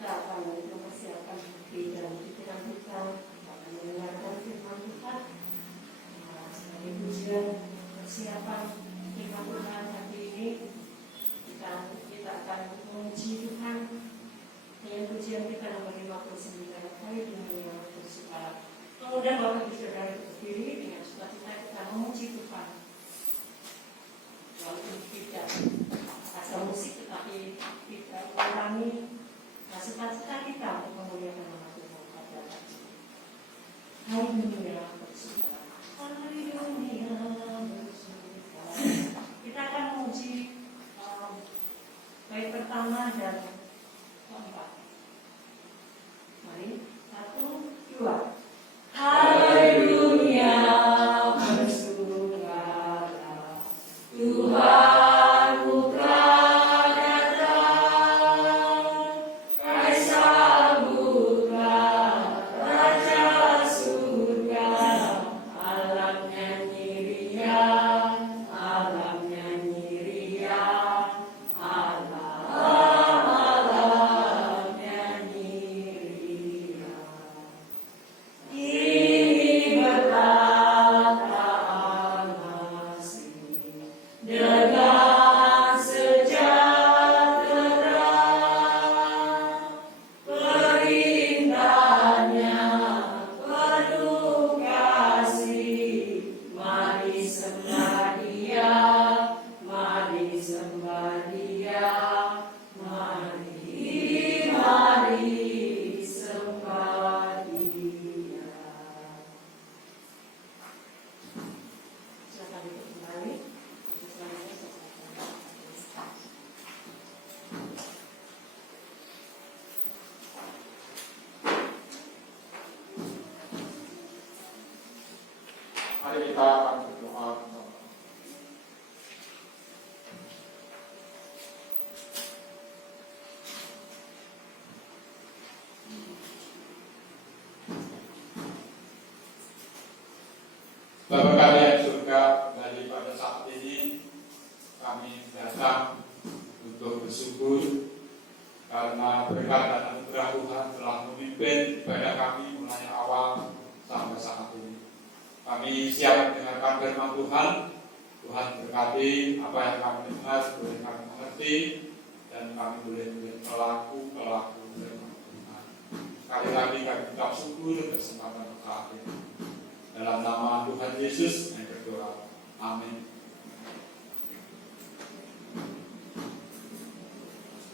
kita akan mempersiapkan hati dan pikiran kita akan mendengarkan firman Tuhan sebagai pujian persiapan firman Tuhan hari ini. Kita akan memuji Tuhan dengan pujian kita nomor 59, Haleluya bersuara. Kemudian Bapak Ibu Saudara berdiri dengan sukacita kita memuji Tuhan. Walaupun tidak asal musik, tetapi kita mengurangi sukacita kita untuk memuliakan nama Tuhan pada hari ini. Haleluya bersuara. Haleluya bersuara. Kita akan memuji bait pertama dan keempat. Mari, 1, 2. Haleluya bersuara, Tuhan putra datang, Kaisar putra, Raja surga, alam nyanyi riang, alam nyanyi riang, alam nyanyi riang. Ini berkata Al-Masih dengan sejahtera, perintahnya penuh kasih. Mari sembah Dia, mari sembah Dia, mari sembah Dia. Silakan duduk kembali. Mari kita akan berdoa. Bapa kami yang surga, dari pada saat ini kami datang untuk bersyukur karena berkat dan anugerah Tuhan telah memimpin ibadah kami mulai awal sampai saat ini. Kami siap mendengarkan firman Tuhan. Tuhan berkati apa yang kami dengar, boleh kami mengerti, dan kami boleh pelaku firman Tuhan. Sekali lagi kami ucap syukur kesempatan saat ini. Dalam nama Tuhan Yesus yang berdoa. Amin.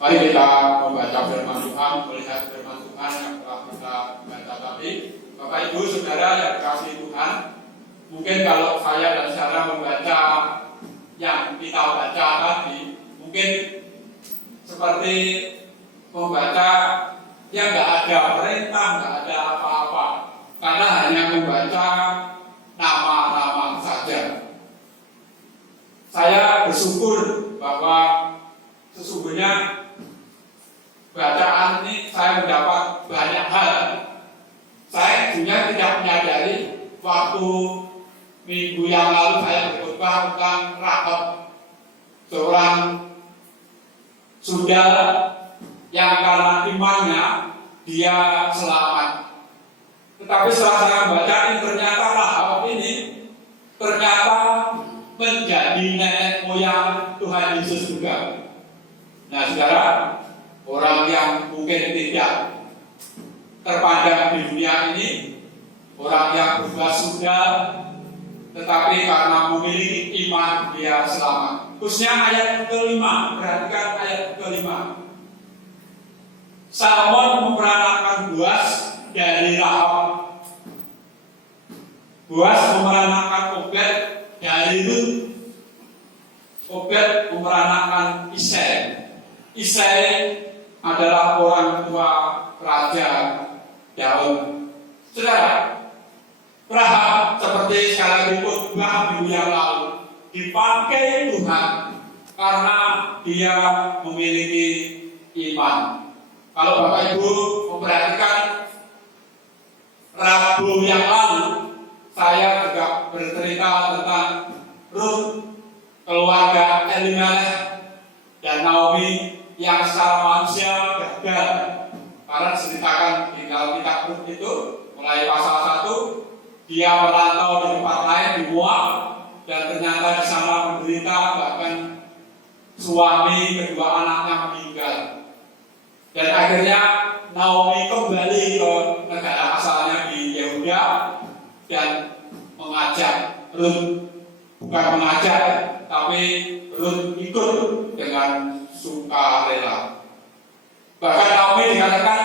Mari kita membaca firman Tuhan, melihat firman Tuhan yang telah kita baca tadi. Bapak Ibu Saudara yang dikasihi Tuhan, mungkin kalau saya dan Sarah membaca yang kita baca tadi, mungkin seperti membaca yang nggak ada perintah, nggak ada apa-apa, karena hanya membaca nama-nama saja. Saya bersyukur bahwa sesungguhnya bacaan ini saya mendapat banyak hal. Saya juga tidak menyadari waktu minggu yang lalu saya berkhotbah tentang Rahab, seorang saudara yang karena imannya dia selamat. Tetapi setelah saya membaca ini, ternyata Rahab ini ternyata menjadi nenek moyang Tuhan Yesus juga. Nah, saudara, orang yang mungkin tidak terpandang di dunia ini, orang yang berbuat sudah, tetapi karena memiliki iman dia selamat. Khususnya ayat kelima, perhatikan ayat kelima. Salmon memeranakan Boaz dari Rahab. Boaz memeranakan Obed dari Rut. Obed memeranakan Isai. Isai adalah orang tua Raja Daud. Saudara, Rahab seperti sekali lagi khotbah minggu yang lalu dipakai Tuhan karena dia memiliki iman. Kalau Bapak Ibu memperhatikan Rabu yang lalu, saya juga bercerita tentang Rut, keluarga Elimelech dan Naomi yang secara manusia gagal. Karena diceritakan di dalam kitab Rut itu mulai pasal 1, dia merantau di tempat lain di Moab dan ternyata di sana menderita, bahkan suami kedua anaknya meninggal. Dan akhirnya Naomi kembali ke negara asalnya di Yehuda dan mengajak Rut, bukan mengajak, tapi Rut ikut dengan sukarela. Bahkan Naomi dikatakan,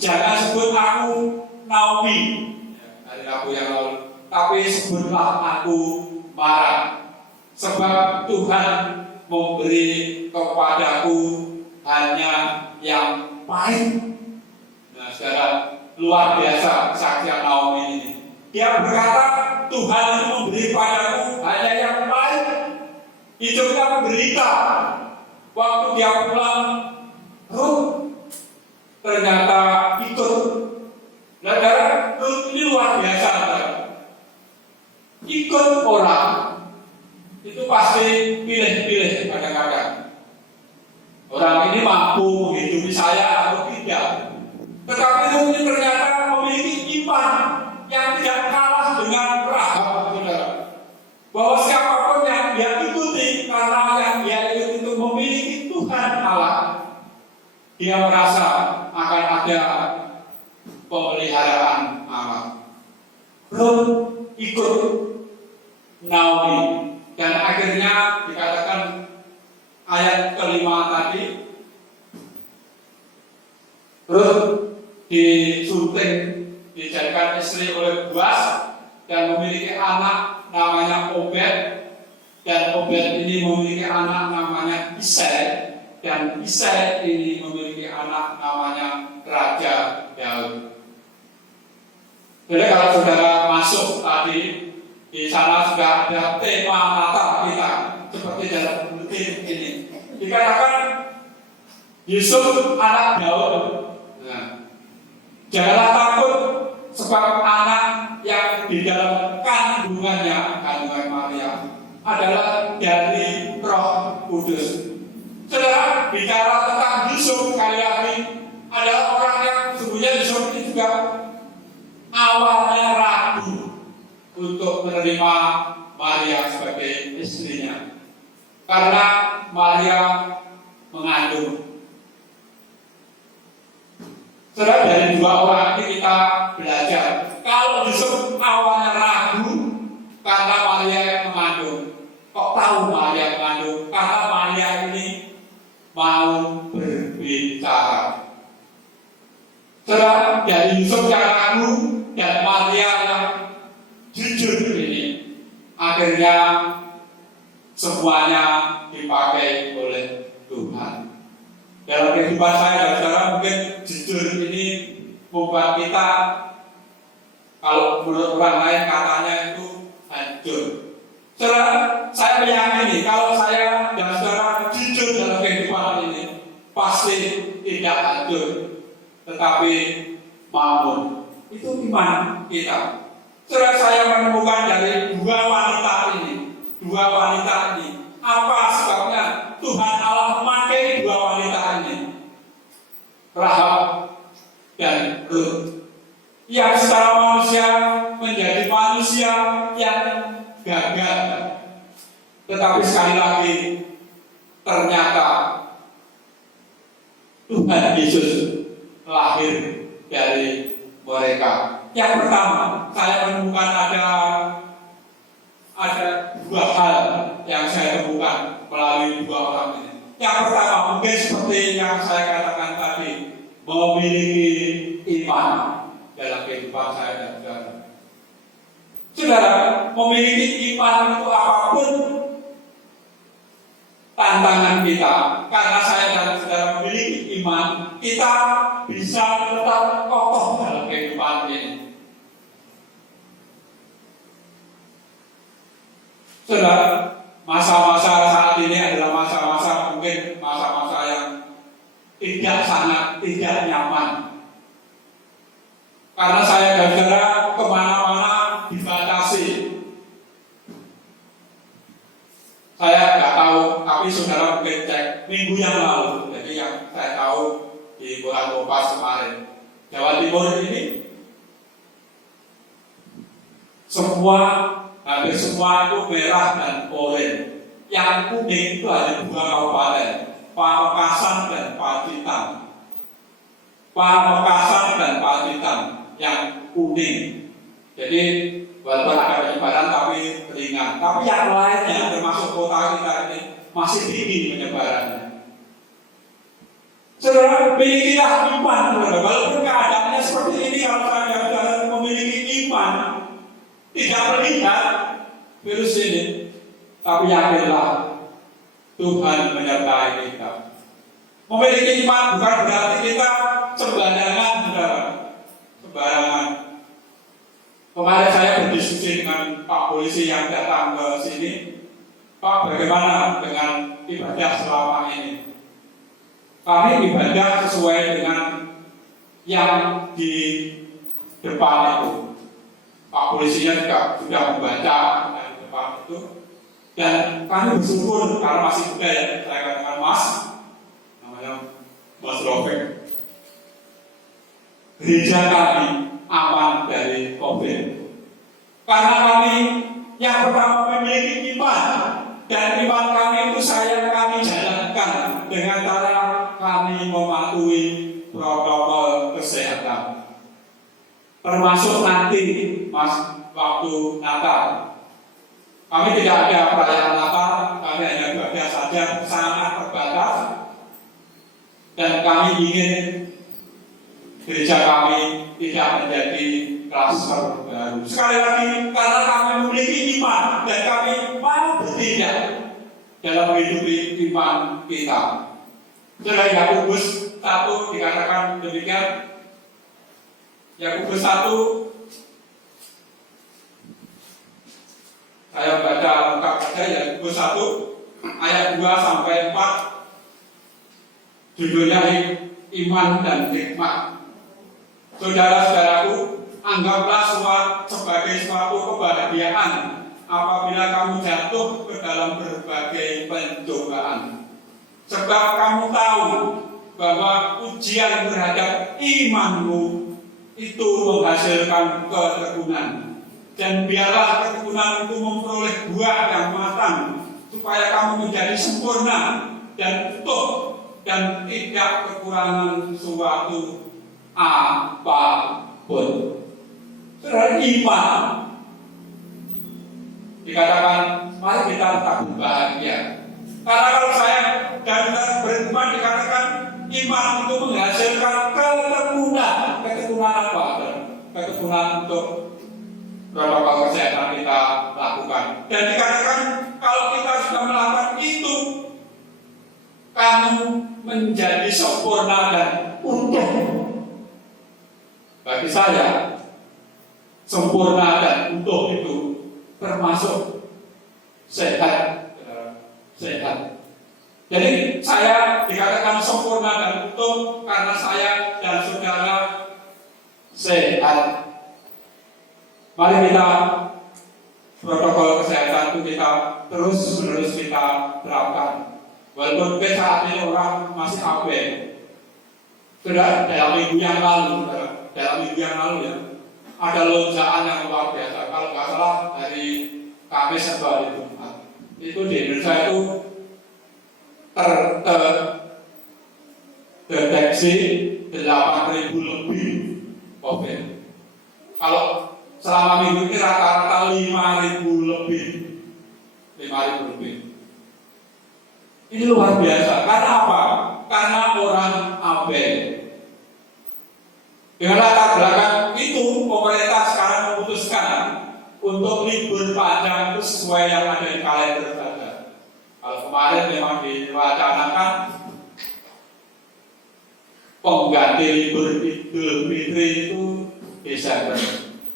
jangan sebut aku Naomi hari Rabu yang lalu, tapi sebutlah aku Mara, sebab Tuhan memberi kepadaku hanya yang pahit. Nah, saudara, luar biasa kesaksian Naomi ini. Dia berkata, Tuhan itu memberi padaku hanya yang pahit. Hidupnya menderita. Waktu dia pulang, Rut ternyata ikut. Saudara, Rut ini luar biasa, saudara. Ikut orang itu pasti pilih-pilih kadang-kadang. Orang ini mampu menghidupi saya atau tidak. Tetapi Rut ini ternyata memiliki iman yang tidak kalah dengan Rahab, saudara. Bahwa siapapun yang dia ikuti, karena yang dia ikuti itu memiliki Tuhan Allah, dia merasa akan ada pemeliharaan Allah. Rut ikut Naomi dan akhirnya dikatakan ayat kelima tadi, Rut disunting, dijadikan istri oleh Boaz dan memiliki anak namanya Obed, dan Obed ini memiliki anak namanya Isai, dan Isai ini memiliki anak namanya Raja Daud. Jadi kalau saudara masuk tadi, di sana sudah ada tema Natal kita seperti dalam buletin ini. Dikatakan Yusuf anak Daud. Nah, janganlah takut sebab anak yang di dalam kandungannya, kandungan Maria, adalah dari Roh Kudus. Saudara, bicara tentang Yusuf sekali lagi, adalah orang yang sesungguhnya Yusuf ini juga awalnya ragu untuk menerima Maria sebagai istrinya, karena Maria mengandung. Saudara, dari dua orang ini kita belajar. Kalau Yusuf awalnya ragu karena Maria yang mengandung, kok tahu Maria mengandung? Karena Maria ini mau berbicara. Saudara, dari Yusuf yang ragu dan Maria yang jujur ini, akhirnya semuanya dipakai oleh Tuhan. Dalam kehidupan saya dan saudara, mungkin jujur ini membuat kita, kalau menurut orang lain katanya itu hancur. Saudara, saya meyakini kalau saya dan saudara jujur dalam kehidupan ini, pasti tidak hancur, tetapi bangun. Itu iman kita. Saudara, saya menemukan dari dua wanita ini. Apa sebabnya Tuhan Allah memakai dua wanita ini? Rahab dan Rut, yang secara manusia menjadi manusia yang gagal. Tetapi sekali lagi, ternyata Tuhan Yesus lahir dari mereka. Yang pertama, saya menemukan ada dua hal yang saya temukan melalui dua orang ini. Yang pertama, mungkin seperti yang saya katakan tadi, memiliki iman dalam kehidupan saya dan saudara. Saudara, memiliki iman itu apapun tantangan kita, karena saya dan saudara memiliki iman, kita bisa tetap kokoh dalam kehidupan ini. Saudara, masa-masa saat ini adalah masa-masa mungkin masa-masa yang tidak nyaman. Karena saya dan saudara kemana-mana dibatasi. Saya nggak tahu, tapi saudara mungkin cek minggu yang lalu. Jadi yang saya tahu di di Boran Kompas kemarin. Jawa Timur ini hampir semua itu merah dan oranye. Yang kuning itu hanya 2 kabupaten, Pamekasan dan Pacitan. Pamekasan dan Pacitan yang kuning. Jadi walaupun ada penyebaran tapi ringan. Tapi yang lainnya termasuk kota kita ini masih tinggi penyebarannya. Saudara, milikilah iman, saudara. Walaupun keadaannya seperti ini, kalau saudara memiliki iman, tidak melihat virus ini, tapi yakinlah Tuhan menyertai kita. Memiliki iman bukan berarti kita sembarangan, saudara. Sembarangan. Kemarin saya berdiskusi dengan Pak Polisi yang datang ke sini. Pak, bagaimana dengan ibadah selama ini? Kami ibadah sesuai dengan yang di depan itu. Pak polisinya juga sudah membaca di depan itu. Dan kami bersyukur karena masih muda ya, saya katakan Mas, namanya Mas Rofik. Gereja kami aman dari COVID. Karena kami yang pertama memiliki iman, dan iman kami itu kami jalankan dengan cara kami mematuhi protokol kesehatan. Termasuk nanti Mas waktu Natal. Kami tidak ada perayaan Natal, kami hanya ibadah saja sangat terbatas. Dan kami ingin gereja kami tidak menjadi klaster baru. Sekali lagi, karena kami memiliki iman dan kami mau bertindak dalam menghidupi iman kita. Saudara, Yakobus 1 dikatakan demikian. Yakobus 1, saya baca lengkap saja. Yakobus 1 ayat 2 sampai 4, judulnya iman dan hikmat. Saudara-saudaraku, anggaplah sebagai suatu kebahagiaan apabila kamu jatuh ke dalam berbagai pencobaan. Sebab kamu tahu bahwa ujian terhadap imanmu itu menghasilkan ketekunan. Dan biarlah ketekunan itu memperoleh buah yang matang, supaya kamu menjadi sempurna dan utuh dan tidak kekurangan suatu apapun. Saudara, iman dikatakan, mari kita tetap bahagia. Karena kalau saya dan beriman dikatakan iman itu menghasilkan ketekunan. Ketekunan apa? Ketekunan untuk protokol kesehatan kita lakukan. Dan dikatakan kalau kita sudah melakukan itu, kamu menjadi sempurna dan utuh. Bagi saya, sempurna dan utuh itu termasuk sehat. Jadi saya dikatakan sempurna dan utuh karena saya dan saudara sehat. Mari kita protokol kesehatan itu kita terus-menerus kita terapkan. Walaupun saat ini orang masih abai. Sudah dalam minggu yang lalu ya, ada lonjakan yang luar biasa. Kalau nggak salah dari Kamis atau hari Jumat, itu di Indonesia itu terdeteksi 8.000 lebih COVID. Kalau selama minggu ini rata-rata 5.000 lebih. Ini luar biasa. Karena apa? Karena orang abai. Dengan latar belakang itu, pemerintah sekarang memutuskan untuk libur panjang itu sesuai yang ada di kalender saja. Kalau kemarin memang diwacanakan pengganti libur Idul Fitri itu Desember,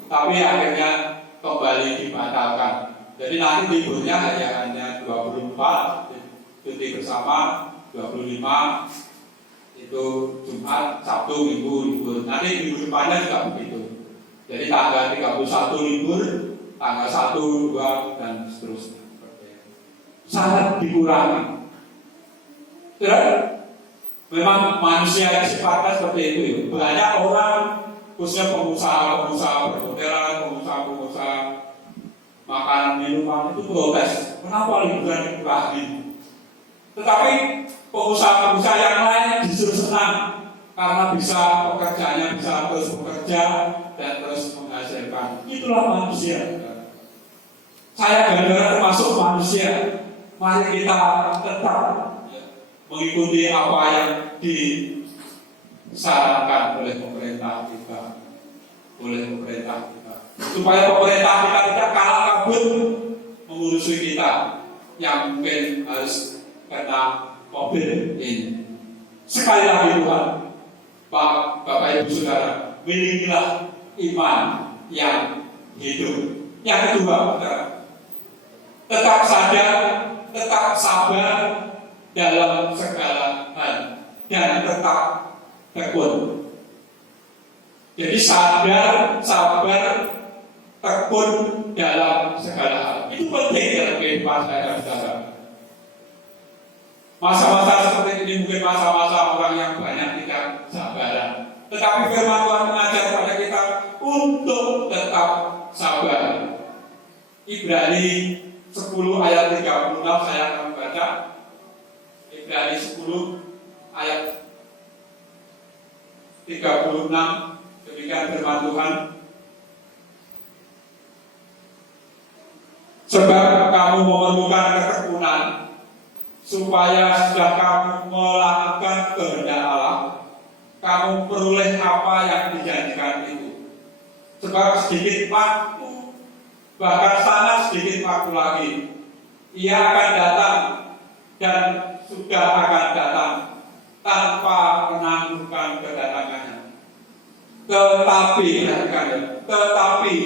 tapi akhirnya kembali dibatalkan. Jadi nanti liburnya hanya 24, cuti bersama 25, itu Jumat, Sabtu, Minggu libur. Nanti minggu depannya juga begitu. Jadi tanggal 31 libur, tanggal 1, 2, dan seterusnya. Sangat dikurangi. Memang manusia sifatnya seperti itu. Banyak orang, khususnya pengusaha-pengusaha perhotelan, pengusaha-pengusaha makanan minuman itu protes. Kenapa liburan dikurangi? Tetapi pengusaha-pengusaha yang lain justru senang karena bisa pekerjaannya bisa terus bekerja dan terus menghasilkan. Itulah manusia. Saya gara-gara termasuk manusia. Mari kita tetap mengikuti apa yang disarankan oleh pemerintah kita, supaya pemerintah kita tidak kalah kabut mengurusi kita yang mungkin harus kena COVID ini. Sekali lagi Tuhan, Bapak Ibu Saudara, milikilah iman yang hidup. Yang kedua, tetap sadar, tetap sabar dalam segala hal, dan tetap tekun. Jadi sadar, sabar, tekun dalam segala hal. Itu penting dalam kehidupan saya, saudara. Masa-masa seperti ini mungkin masa-masa orang yang banyak tidak sabaran. Tetapi firman Tuhan mengajar kepada kita untuk tetap sabar. Ibrani 10 ayat 36 saya akan membaca. Ibrani 10 ayat 36, demikian firman Tuhan. Sebab kamu memerlukan ketekunan, supaya sudah kamu melakukan kehendak Allah, kamu peroleh apa yang dijanjikan itu. Sebab sedikit waktu, bahkan sangat sedikit waktu lagi, Ia akan datang dan sudah akan datang tanpa menangguhkan kedatangannya. Tetapi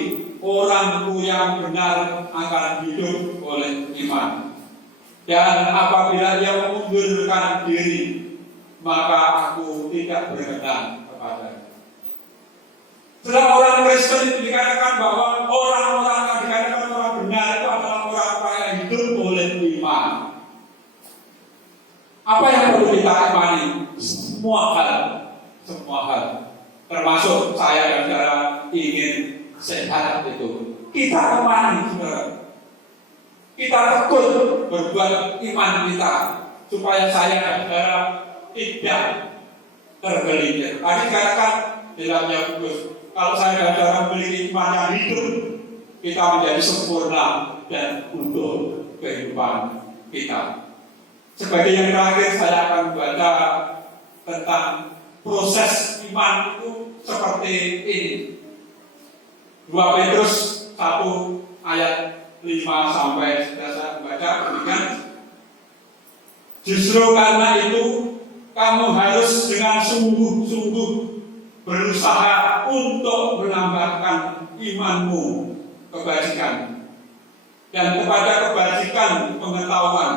orangku yang benar akan hidup oleh iman. Dan apabila ia mengundurkan diri, maka aku tidak berkenan kepadanya. Setelah orang Kristen itu dikatakan bahwa orang-orang yang dikatakan orang benar itu adalah orang-orang yang hidup oleh iman. Apa yang perlu kita imani? Semua hal, termasuk saya dan saudara ingin sehat itu. Kita imani, saudara. Kita tekun berbuat iman kita supaya saya dan saudara tidak tergelincir. Tadi dikatakan dalam Yakobus, kalau saya dan saudara memiliki iman yang hidup, kita menjadi sempurna dan utuh kehidupan kita. Sebagai yang terakhir saya akan membaca tentang proses iman itu seperti ini. 2 Petrus 1 ayat 5 sampai saya baca demikian. Justru karena itu kamu harus dengan sungguh-sungguh berusaha untuk menambahkan imanmu kebajikan, dan kepada kebajikan pengetahuan,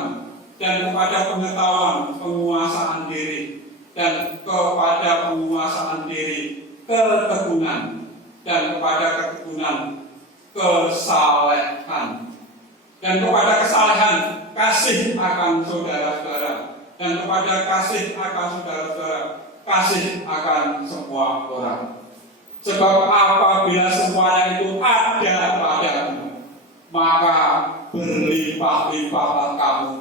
dan kepada pengetahuan penguasaan diri, dan kepada penguasaan diri ketekunan, dan kepada ketekunan kesalehan, dan kepada kesalehan kasih akan saudara-saudara, dan kepada kasih akan saudara-saudara kasih akan semua orang. Sebab apabila semuanya itu ada padamu, maka berlimpah-limpahlah kamu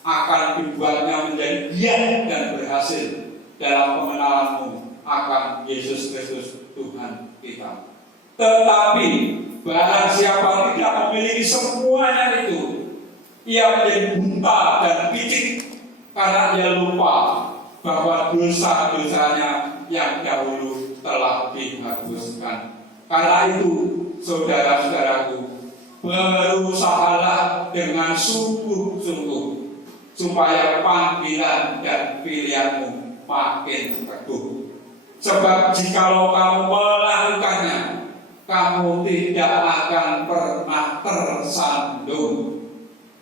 akan dibuatnya menjadi giat dan berhasil dalam pengenalanmu akan Yesus Kristus Tuhan kita. Tetapi barang siapa tidak memiliki semuanya itu, ia menjadi buta dan picik karena ia lupa bahwa dosa-dosanya yang dahulu telah dihapuskan. Karena itu, saudara-saudaraku, berusahalah dengan sungguh-sungguh supaya panggilan dan pilihanmu makin teguh. Sebab jikalau kamu melakukannya, kamu tidak akan pernah tersandung.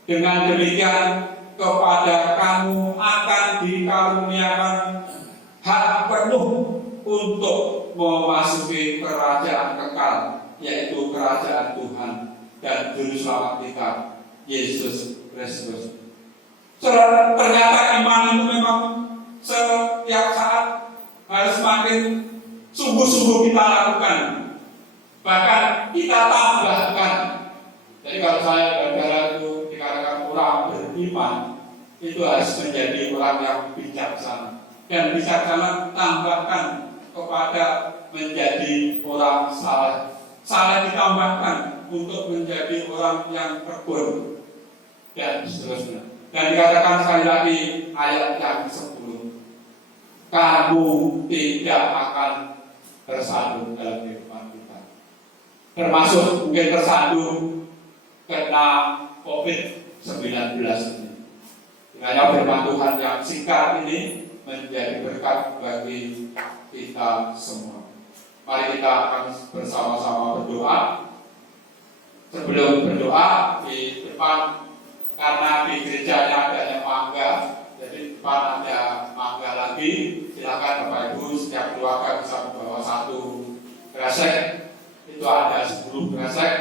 Dengan demikian, kepada kamu akan dikaruniakan hak penuh untuk memasuki kerajaan kekal, yaitu kerajaan Tuhan dan Juru Selamat kita, Yesus Kristus. Ternyata iman itu memang setiap saat harus semakin sungguh-sungguh kita lakukan, bahkan kita tambahkan. Jadi kalau saya saudara itu dikatakan orang beriman, itu harus menjadi orang yang bijaksana, dan bijaksana tambahkan kepada menjadi orang saleh. Saleh ditambahkan untuk menjadi orang yang tekun, dan seterusnya. Dan dikatakan sekali lagi ayat yang 10, kamu tidak akan tersandung dalam kehidupan kita. Termasuk mungkin tersandung kena COVID-19 ini. Dengan firman Tuhan yang singkat ini menjadi berkat bagi kita semua. Mari kita akan bersama-sama berdoa. Sebelum berdoa, di depan, karena di gerejanya adanya mangga, jadi depan ada mangga lagi. Silakan Bapak Ibu setiap keluarga bisa membawa 1 kresek. Itu ada 10 kresek,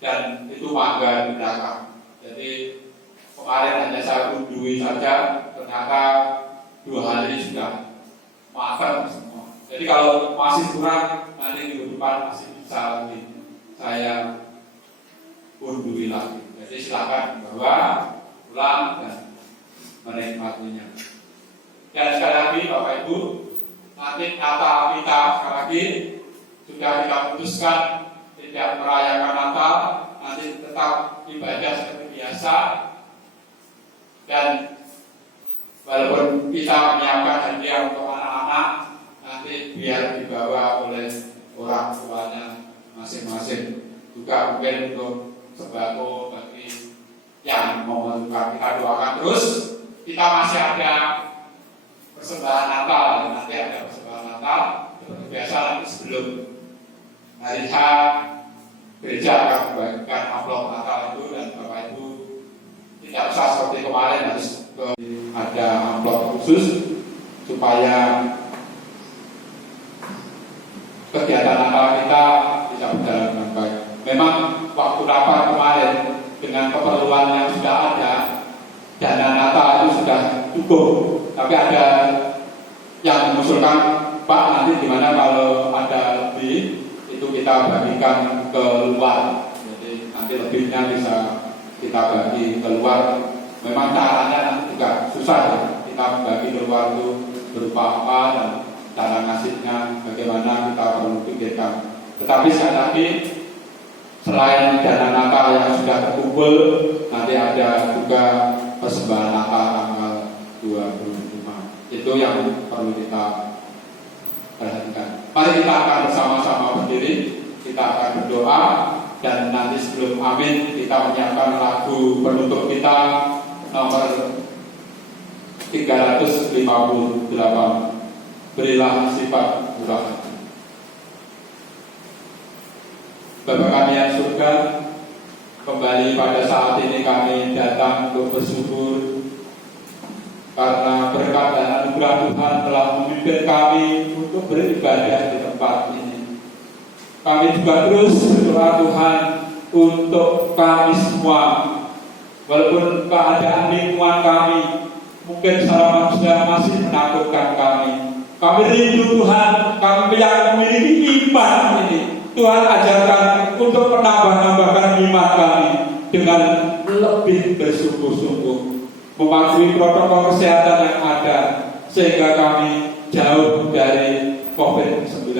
dan itu mangga di belakang. Jadi kemarin hanya saya undui saja, ternyata 2 hari sudah makan semua. Jadi kalau masih kurang, nanti minggu depan masih bisa lagi saya undui lagi. Jadi silakan bawa pulang dan menikmatinya. Dan sekali lagi Bapak Ibu, nanti Natal kita sekali lagi sudah kita putuskan tidak merayakan Natal, nanti tetap ibadah seperti biasa. Dan walaupun kita menyiapkan hadiah untuk anak-anak, nanti biar dibawa oleh orang tuanya masing-masing. Juga mungkin untuk sembako bagi yang membutuhkan. Kita doakan terus. Kita masih ada persembahan Natal. Nanti ada persembahan Natal. Seperti biasa nanti sebelum hari H, gereja akan membagikan amplop Natal itu, dan Bapak Ibu tidak usah seperti kemarin harus ada amplop khusus supaya kegiatan Natal kita bisa berjalan dengan baik. Memang waktu rapat kemarin dengan keperluan yang sudah ada, dana Natal itu sudah cukup. Tapi ada yang mengusulkan, Pak, nanti gimana kalau ada lebih, itu kita bagikan ke luar. Jadi nanti lebihnya bisa kita bagi keluar. Memang caranya nanti juga susah ya. Kita membagi keluar itu berupa apa, dan cara ngasihnya bagaimana kita perlu pikirkan. Tetapi sekali lagi, selain dana Natal yang sudah terkumpul, nanti ada juga persembahan Natal tanggal 25. Itu yang perlu kita perhatikan. Mari kita akan bersama-sama berdiri, kita akan berdoa, dan nanti sebelum amin kita menyiapkan lagu penutup kita nomor 358. Berilah sifat murah hati. Bapa kami yang surga, kembali pada saat ini kami datang untuk bersyukur karena berkat dan anugerah Tuhan telah memimpin kami untuk beribadah di tempat ini. Kami juga terus berdoa Tuhan untuk kami semua, walaupun keadaan lingkungan kami mungkin secara manusia masih menakutkan kami. Kami rindu Tuhan, kami yang memiliki iman ini, Tuhan ajarkan untuk menambah-nambahkan iman kami dengan lebih bersungguh-sungguh, mematuhi protokol kesehatan yang ada, sehingga kami jauh dari COVID-19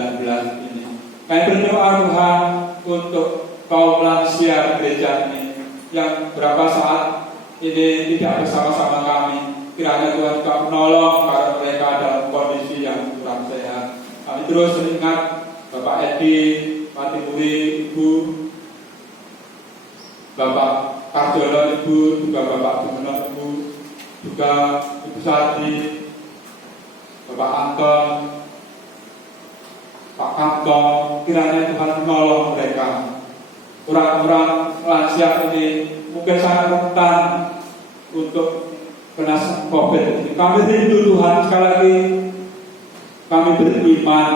ini. Kami berdoa Tuhan untuk kaum lansia gereja ini yang berapa saat ini tidak bersama-sama kami. Kiranya Tuhan juga menolong para mereka dalam kondisi yang kurang sehat. Kami terus mengingat Bapak Edi, Pak Timuri, Ibu, Bapak Karjono, Ibu, juga Bapak Bumono, Ibu, juga Ibu Sardi, Bapak Anton, Pak Kantong. Kiranya Tuhan menolong mereka. Orang-orang lansia ini mungkin sangat rentan untuk kena COVID ini. Kami rindu Tuhan, sekali lagi kami beriman,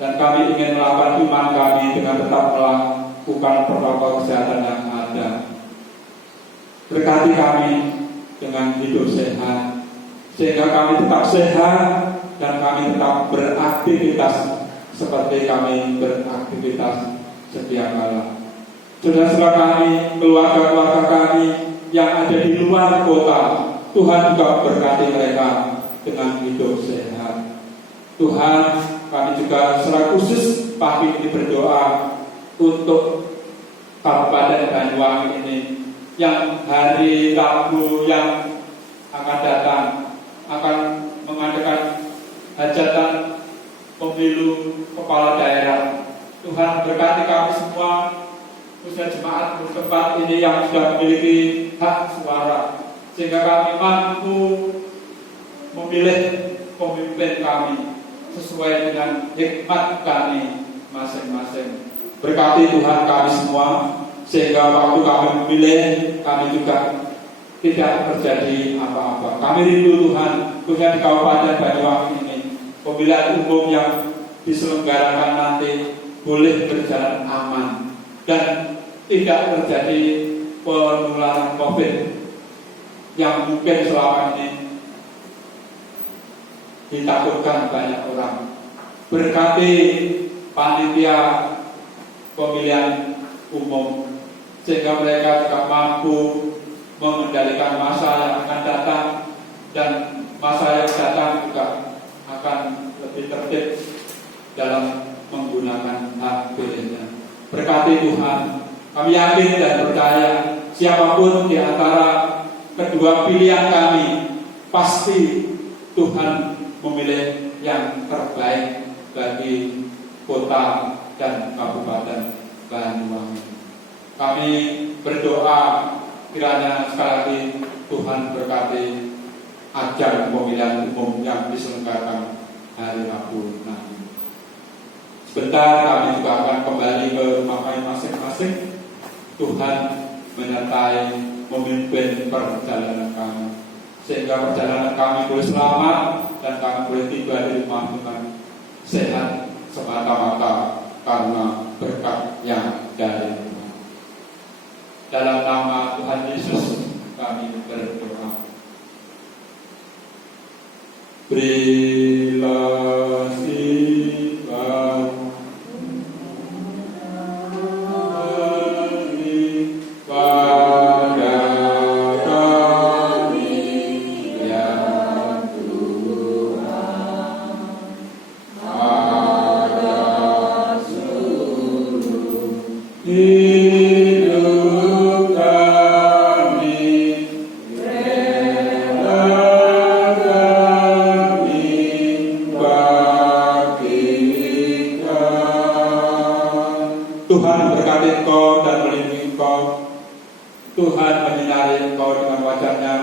dan kami ingin melakukan iman kami dengan tetap melakukan protokol kesehatan yang ada. Berkati kami dengan hidup sehat, sehingga kami tetap sehat dan kami tetap beraktivitas seperti kami beraktivitas setiap kala. Saudara-saudara kami, keluarga-keluarga kami yang ada di luar kota, Tuhan juga berkati mereka dengan hidup sehat. Tuhan, kami juga secara khusus pagi ini berdoa untuk Kabupaten Banyuwangi ini yang hari Rabu yang akan datang akan mengadakan hajatan pemilu kepala daerah. Tuhan berkati kami semua, khususnya jemaat bertempat ini yang sudah memiliki hak suara, sehingga kami mampu memilih pemimpin kami sesuai dengan hikmat kami masing-masing. Berkati Tuhan kami semua, sehingga waktu kami memilih, kami juga tidak terjadi apa-apa. Kami rindu Tuhan, khususnya di Kabupaten Banyuwangi ini, pemilihan umum yang diselenggarakan nanti boleh berjalan aman dan tidak terjadi penularan COVID yang mungkin selama ini ditakutkan banyak orang. Berkati panitia pemilihan umum sehingga mereka juga mampu mengendalikan masa yang akan datang, dan masa yang datang juga akan lebih tertib dalam menggunakan hak pilihnya. Berkati Tuhan, kami yakin dan percaya siapapun di antara kedua pilihan kami, pasti Tuhan memilih yang terbaik bagi kota dan Kabupaten Banyuwangi. Kami berdoa kiranya sekali lagi Tuhan berkati ajang pemilihan umum yang diselenggarakan hari Rabu nanti. Sebentar kami juga akan kembali ke rumah kami masing-masing. Tuhan menyertai memimpin perjalanan kami, sehingga perjalanan kami boleh selamat dan kami boleh tiba di rumah dengan sehat semata-mata karena berkat yang dari Tuhan. Dalam nama Tuhan Yesus kami berdoa. Berilah sifat pada kami ya Tuhan, pada seluruh hidup kami, rela kami bagikan. Tuhan berkati engkau dan melindungi engkau. Tuhan menyinari engkau dengan wajah-Nya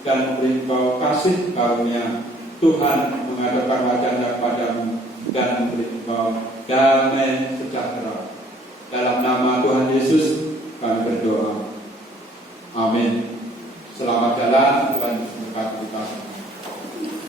dan memberi engkau kasih karunia. Tuhan menghadapkan wajah-Nya kepadamu dan memberi engkau damai sejahtera. Dalam nama Tuhan Yesus kami berdoa. Amin. Selamat jalan.